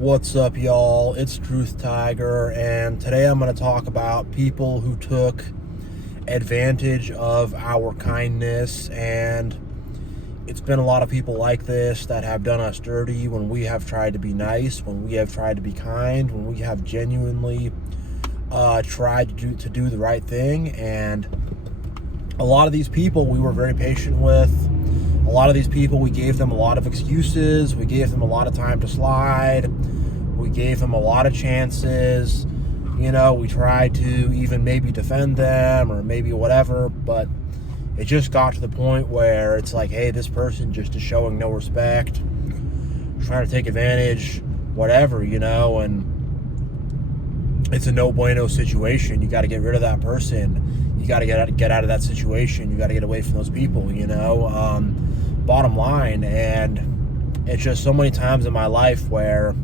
What's up, y'all? It's Truth Tiger, and today I'm going to talk about people who took advantage of our kindness. And it's been a lot of people like this that have done us dirty when we have tried to be nice, when we have tried to be kind, when we have genuinely tried to do the right thing. And a lot of these people we were very patient with. A lot of these people, we gave them a lot of excuses. We gave them a lot of time to slide. We gave them a lot of chances. You know, we tried to even maybe defend them or maybe whatever, but it just got to the point where it's like, hey, this person just is showing no respect, trying to take advantage, whatever, you know, and it's a no bueno situation. You got to get rid of that person. You got to get out of that situation. You got to get away from those people, you know, bottom line. And it's just so many times in my life where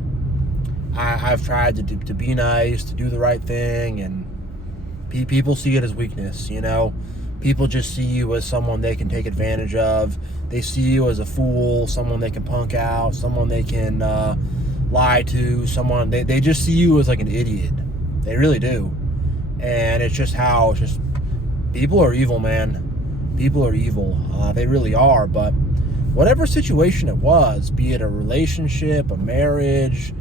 I've tried to be nice, to do the right thing, and people see it as weakness, you know. People just see you as someone they can take advantage of. They see you as a fool, someone they can punk out, someone they can lie to, someone, they just see you as like an idiot. They really do. And it's just people are evil, man. People are evil. They really are. But whatever situation it was, be it a relationship, a marriage,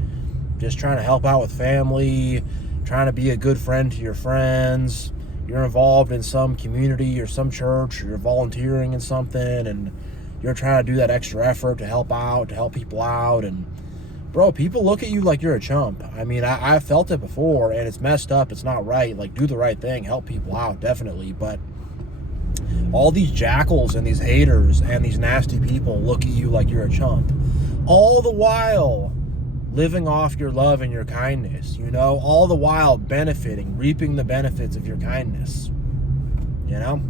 just trying to help out with family, trying to be a good friend to your friends, you're involved in some community or some church, or you're volunteering in something, and you're trying to do that extra effort to help out, to help people out, and bro, people look at you like you're a chump. I mean, I've felt it before, and it's messed up. It's not right. Like, do the right thing, help people out, definitely. But all these jackals and these haters and these nasty people look at you like you're a chump, all the while living off your love and your kindness, you know, all the while benefiting, reaping the benefits of your kindness, you know.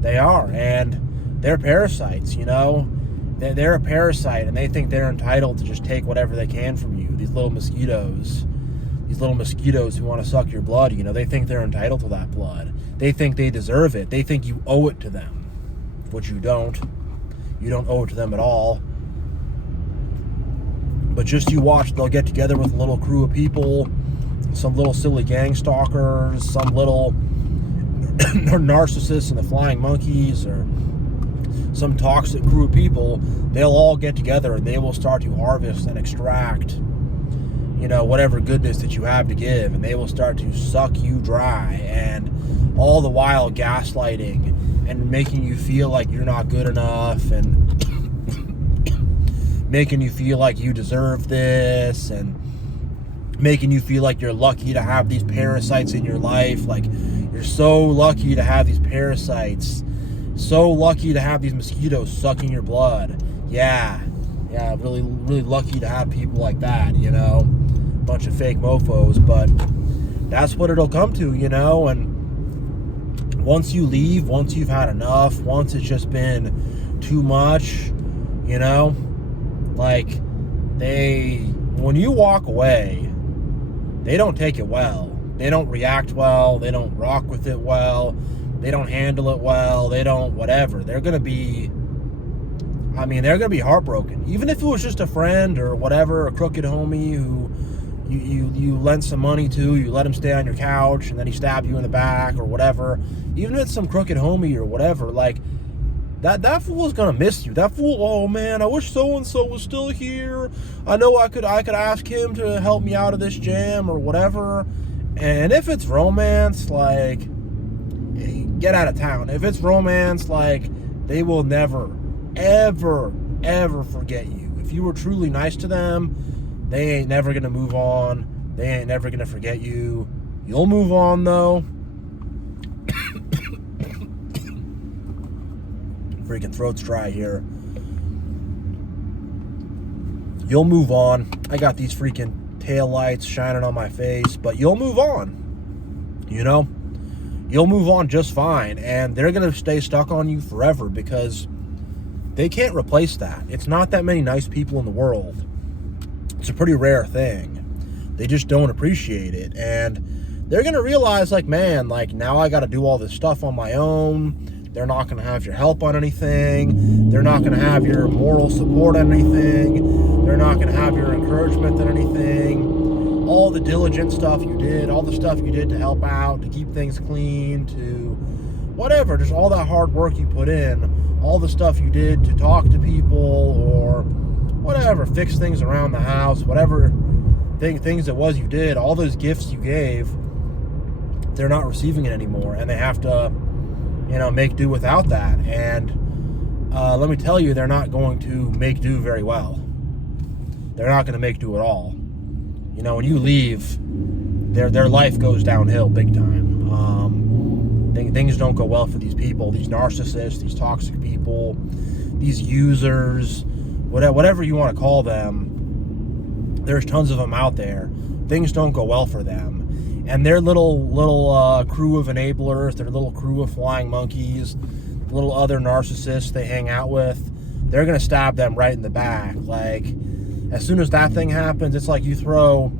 They are, and they're parasites, you know. They're a parasite, and they think they're entitled to just take whatever they can from you. These little mosquitoes who want to suck your blood, you know, they think they're entitled to that blood. They think they deserve it. They think you owe it to them, which you don't. You don't owe it to them at all. But just you watch, they'll get together with a little crew of people, some little silly gang stalkers, some little narcissists and the flying monkeys, or some toxic crew of people. They'll all get together and they will start to harvest and extract, you know, whatever goodness that you have to give, and they will start to suck you dry, and all the while gaslighting and making you feel like you're not good enough, and making you feel like you deserve this, and making you feel like you're lucky to have these parasites in your life. Like, you're so lucky to have these parasites, so lucky to have these mosquitoes sucking your blood. Yeah, really, really lucky to have people like that, you know, bunch of fake mofos. But that's what it'll come to, you know. And once you leave, once you've had enough, once it's just been too much, you know, like, when you walk away, they don't take it well. They don't react well. They don't rock with it well. They don't handle it well. They don't whatever. They're going to be heartbroken. Even if it was just a friend or whatever, a crooked homie who you lent some money to, you let him stay on your couch, and then he stabbed you in the back or whatever. Even if it's some crooked homie or whatever, like, that fool is gonna miss you. That fool, oh man, I wish so-and-so was still here. I know I could ask him to help me out of this jam or whatever. And if it's romance, like, get out of town. If it's romance, like, they will never, ever, ever forget you. If you were truly nice to them, they ain't never gonna move on. They ain't never gonna forget you. You'll move on, though. Freaking throat's dry here. You'll move on. I got these freaking tail lights shining on my face, but you'll move on. You know, you'll move on just fine, and they're gonna stay stuck on you forever because they can't replace that. It's not that many nice people in the world. It's a pretty rare thing. They just don't appreciate it, and they're gonna realize, like, man, like, now I got to do all this stuff on my own. They're not going to have your help on anything. They're not going to have your moral support on anything. They're not going to have your encouragement on anything. All the diligent stuff you did, all the stuff you did to help out, to keep things clean, to whatever, just all that hard work you put in, all the stuff you did to talk to people or whatever, fix things around the house, whatever things it was you did, all those gifts you gave, they're not receiving it anymore, and they have to, make do without that. And let me tell you, they're not going to make do very well. They're not going to make do at all. When you leave, their life goes downhill big time. Things don't go well for these people, these narcissists, these toxic people, these users, whatever you want to call them. There's tons of them out there. Things don't go well for them. And their little crew of enablers, their little crew of flying monkeys, little other narcissists they hang out with, they're going to stab them right in the back. Like, as soon as that thing happens, it's like you throw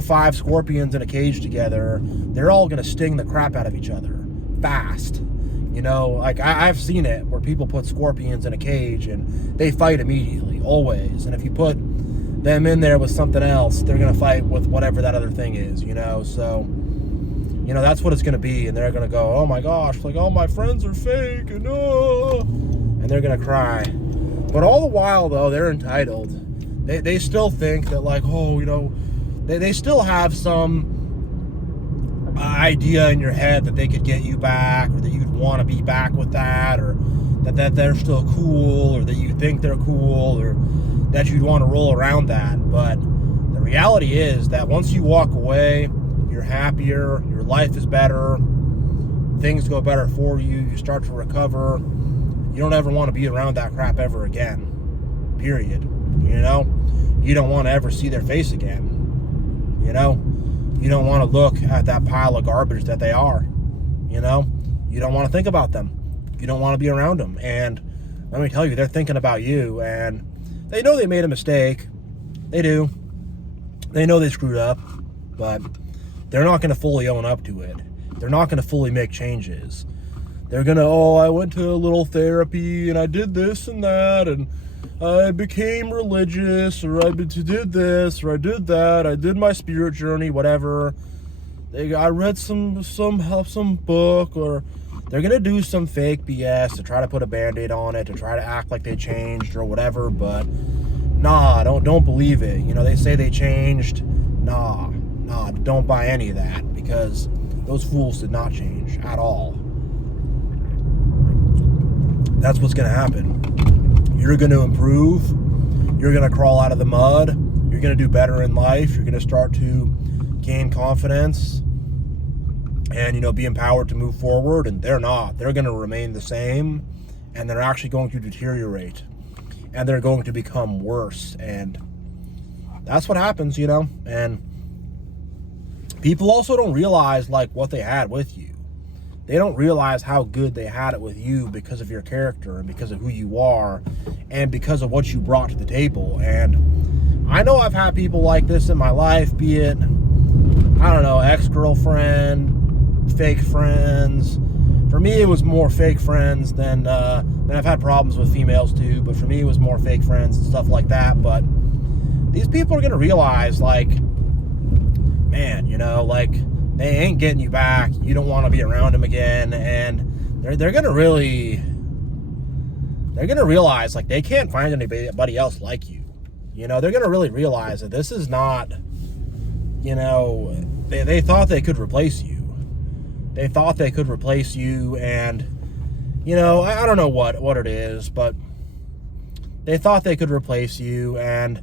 5 scorpions in a cage together, they're all going to sting the crap out of each other fast. Like I've seen it where people put scorpions in a cage and they fight immediately, always. And if you put them in there with something else, they're going to fight with whatever that other thing is, so that's what it's going to be. And they're going to go, oh my gosh, like all my friends are fake, and they're going to cry. But all the while, though, they're entitled. They still think that, like, they still have some idea in your head that they could get you back, or that you'd want to be back with that, or that they're still cool, or that you think they're cool, or that you'd want to roll around that. But the reality is that once you walk away, you're happier, your life is better, things go better for you, you start to recover. You don't ever want to be around that crap ever again, period. You don't want to ever see their face again. You don't want to look at that pile of garbage that they are. You don't want to think about them. You don't want to be around them. And let me tell you, they're thinking about you, and they know they made a mistake. They do. They know they screwed up, but they're not going to fully own up to it. They're not going to fully make changes. They're going to, I went to a little therapy, and I did this and that, and I became religious, or I did this, or I did that, I did my spirit journey, whatever. I read some book, or they're going to do some fake BS to try to put a Band-Aid on it, to try to act like they changed or whatever, but nah, don't believe it. They say they changed. Nah, don't buy any of that, because those fools did not change at all. That's what's going to happen. You're going to improve. You're going to crawl out of the mud. You're going to do better in life. You're going to start to gain confidence and, be empowered to move forward. And they're not. They're going to remain the same, and they're actually going to deteriorate, and they're going to become worse. And that's what happens, and people also don't realize, like, what they had with you. They don't realize how good they had it with you because of your character and because of who you are and because of what you brought to the table. And I know I've had people like this in my life, be it, ex-girlfriend, fake friends. For me, it was more fake friends than I've had problems with females too, but for me, it was more fake friends and stuff like that. But these people are going to realize, like, man, they ain't getting you back. You don't want to be around them again, and they're going to realize, like, they can't find anybody else like you. They're going to really realize that this is not, they thought they could replace you. They thought they could replace you, and, I don't know what it is, but they thought they could replace you, and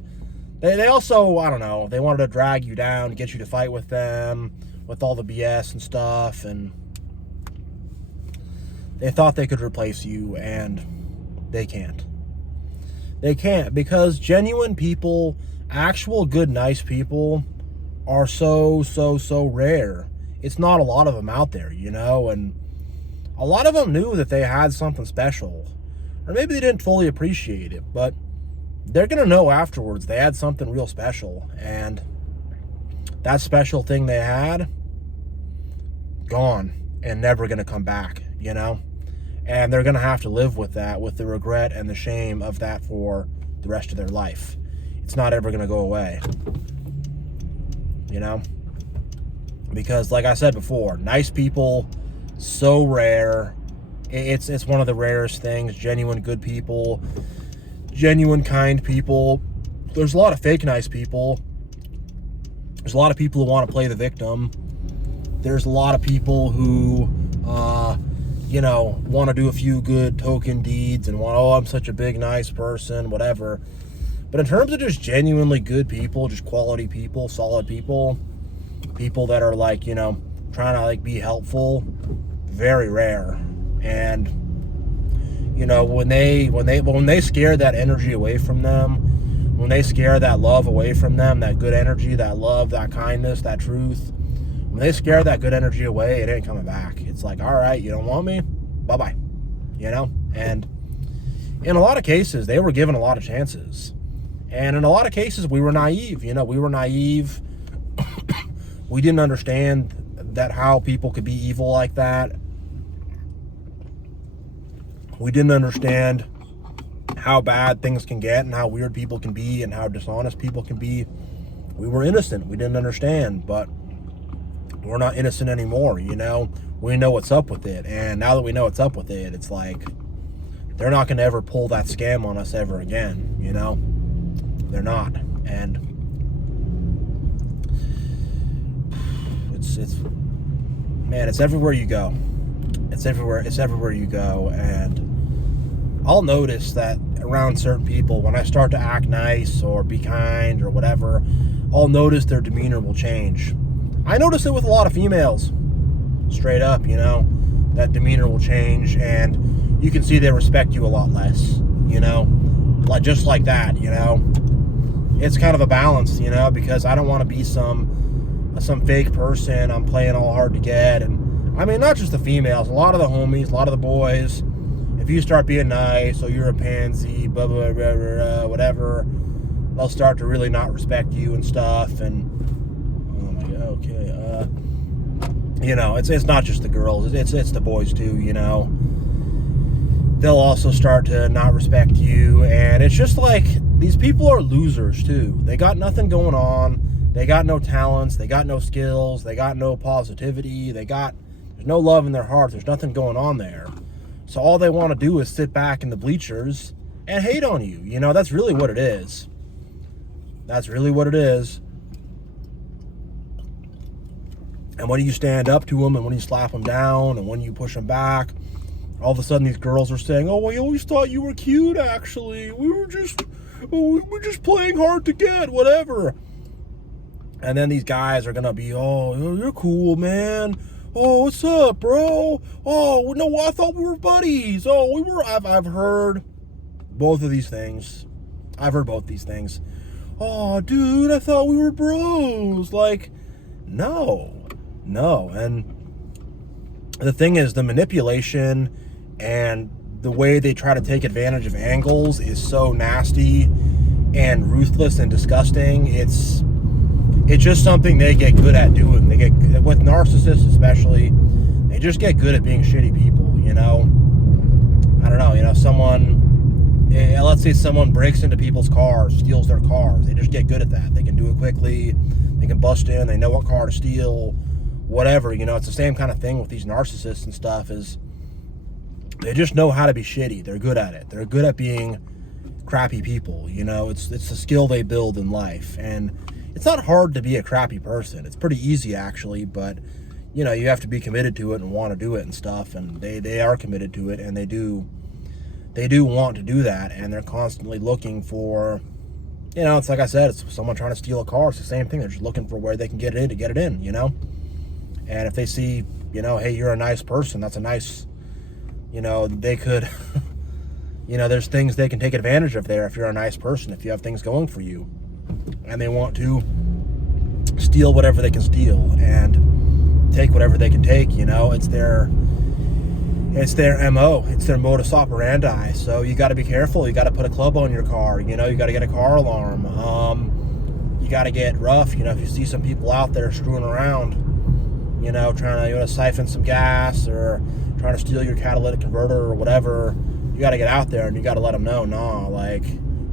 they also, I don't know, they wanted to drag you down, get you to fight with them, with all the BS and stuff, and they thought they could replace you, and they can't. They can't, because genuine people, actual good, nice people, are so rare. It's not a lot of them out there, and a lot of them knew that they had something special, or maybe they didn't fully appreciate it, but they're going to know afterwards they had something real special, and that special thing they had, gone, and never going to come back. you know? And they're going to have to live with that, with the regret and the shame of that for the rest of their life. It's not ever going to go away, you know? Because like I said before, nice people, so rare. It's one of the rarest things. Genuine good people, genuine kind people. There's a lot of fake nice people. There's a lot of people who want to play the victim. There's a lot of people who, want to do a few good token deeds and want, I'm such a big, nice person, whatever. But in terms of just genuinely good people, just quality people, solid people, people that are like, trying to like be helpful, very rare. And, when they scare that energy away from them, when they scare that love away from them, that good energy, that love, that kindness, that truth, when they scare that good energy away, it ain't coming back. It's like, all right, you don't want me? Bye-bye. And in a lot of cases, they were given a lot of chances. And in a lot of cases, we were naive. We were naive. We didn't understand that how people could be evil like that. We didn't understand how bad things can get and how weird people can be and how dishonest people can be. We were innocent. We didn't understand, but we're not innocent anymore, We know what's up with it. And now that we know what's up with it, it's like they're not going to ever pull that scam on us ever again, They're not. And it's everywhere you go. It's everywhere you go. And I'll notice that around certain people, when I start to act nice or be kind or whatever, I'll notice their demeanor will change. I notice it with a lot of females. Straight up, that demeanor will change, and you can see they respect you a lot less, like just like that, It's kind of a balance, because I don't want to be some fake person I'm playing all hard to get. And I mean, not just the females, a lot of the homies, a lot of the boys, if you start being nice, or you're a pansy, blah, blah, blah, blah, blah, whatever, they'll start to really not respect you and stuff. And oh my God, okay, it's not just the girls, it's the boys too, They'll also start to not respect you, and it's just like, these people are losers too. They got nothing going on. They got no talents. They got no skills. They got no positivity. There's no love in their heart. There's nothing going on there. So all they want to do is sit back in the bleachers and hate on you. That's really what it is. That's really what it is. And when you stand up to them, and when you slap them down, and when you push them back, all of a sudden these girls are saying, oh, we always thought you were cute, actually. We were just playing hard to get, whatever. And then these guys are going to be, oh, you're cool, man. Oh, what's up, bro? Oh, no, I thought we were buddies. Oh, we were. I've heard both of these things. I've heard both these things. Oh, dude, I thought we were bros. Like, no. And the thing is, the manipulation and the way they try to take advantage of angles is so nasty and ruthless and disgusting. It's just something they get good at doing. They get, with narcissists especially, they just get good at being shitty people, I don't know, let's say someone breaks into people's cars, steals their cars. They just get good at that. They can do it quickly. They can bust in. They know what car to steal, whatever. It's the same kind of thing with these narcissists and stuff. Is they just know how to be shitty. They're good at it. They're good at being crappy people. It's a skill they build in life. And it's not hard to be a crappy person. It's pretty easy, actually, but you have to be committed to it and want to do it and stuff. And they are committed to it, and they do want to do that, and they're constantly looking for, it's like I said, it's someone trying to steal a car. It's the same thing. They're just looking for where they can get it in to get it in, And if they see, hey, you're a nice person, that's a nice, they could, there's things they can take advantage of there if you're a nice person, if you have things going for you. And they want to steal whatever they can steal and take whatever they can take, It's their MO. It's their modus operandi. So you got to be careful. You got to put a club on your car. You got to get a car alarm. You got to get rough. If you see some people out there screwing around, trying to siphon some gas or trying to steal your catalytic converter or whatever, you got to get out there and you got to let them know, no, like,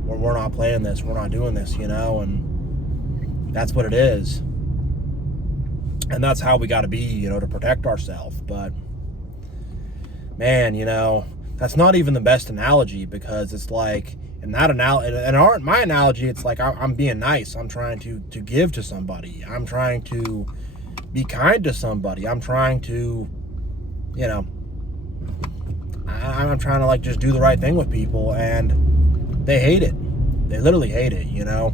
we're not playing this, we're not doing this, you know, and that's what it is. And that's how we got to be, you know, to protect ourselves. But, man, you know, that's not even the best analogy, because it's like, in that analogy, and my analogy, it's like I'm being nice. I'm trying to give to somebody. I'm trying to be kind to somebody. I'm trying to, you know, I'm trying to, like, just do the right thing with people, and they hate it. They literally hate it, you know.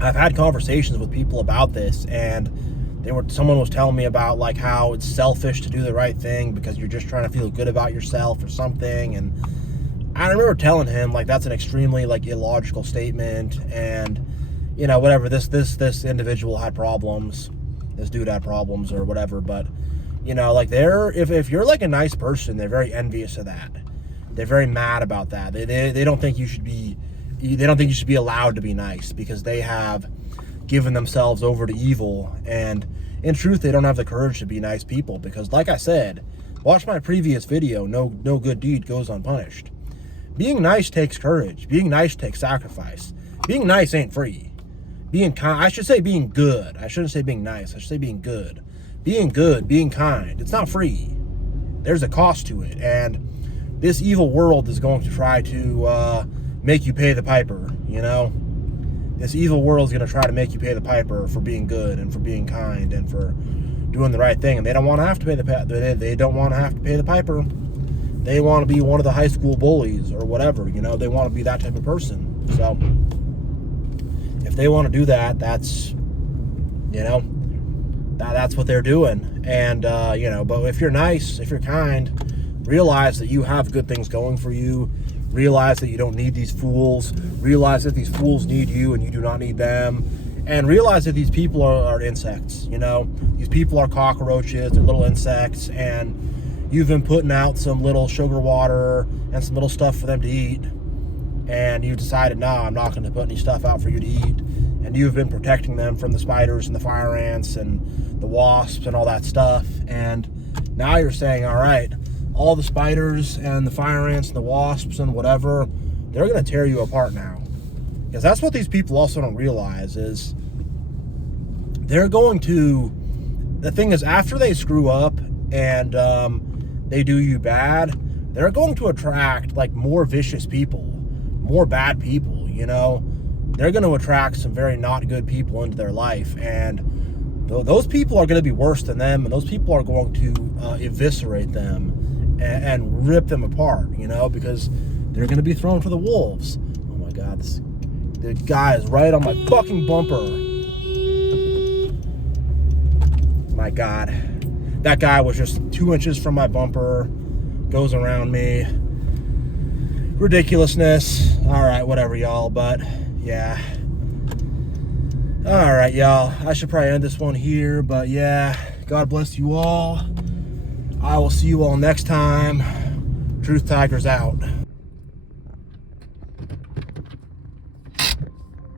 I've had conversations with people about this, and someone was telling me about, like, how it's selfish to do the right thing because you're just trying to feel good about yourself or something. And I remember telling him, like, that's an extremely, like, illogical statement, and, you know, whatever, this individual had problems, this dude had problems or whatever, but, you know, like, if you're, like, a nice person, they're very envious of that. They're very mad about that. They don't think you should be allowed to be nice, because they have given themselves over to evil, and in truth, they don't have the courage to be nice people, because, like I said, watch my previous video, no good deed goes unpunished. Being nice takes courage. Being nice takes sacrifice. Being nice ain't free. Being kind, I should say being good. I shouldn't say being nice. I should say being good. Being good, being kind, it's not free. There's a cost to it, and this evil world is going to try to make you pay the piper, you know? This evil world is going to try to make you pay the piper for being good and for being kind and for doing the right thing, and they don't want to have to pay they don't want to have to pay the piper. They want to be one of the high school bullies or whatever, you know? They want to be that type of person. So if they want to do that, that's, you know, that's what they're doing. And, you know, but if you're nice, if you're kind, realize that you have good things going for you. Realize that you don't need these fools. Realize that these fools need you and you do not need them. And realize that these people are insects, you know? These people are cockroaches, they're little insects, and you've been putting out some little sugar water and some little stuff for them to eat. And you've decided, no, I'm not going to put any stuff out for you to eat. And you've been protecting them from the spiders and the fire ants and the wasps and all that stuff. And now you're saying, all right, all the spiders and the fire ants and the wasps and whatever, they're going to tear you apart now. Because that's what these people also don't realize is they're going to, the thing is, after they screw up and they do you bad, they're going to attract, like, more vicious people, more bad people, you know? They're going to attract some very not good people into their life, and those people are going to be worse than them, and those people are going to eviscerate them and rip them apart, you know, because they're going to be thrown to the wolves. Oh my God, the guy is right on my fucking bumper. My God. That guy was just 2 inches from my bumper, goes around me. Ridiculousness. All right, whatever, y'all, but yeah. All right, y'all. I should probably end this one here, but yeah, God bless you all. I will see you all next time. Truth Tigers out.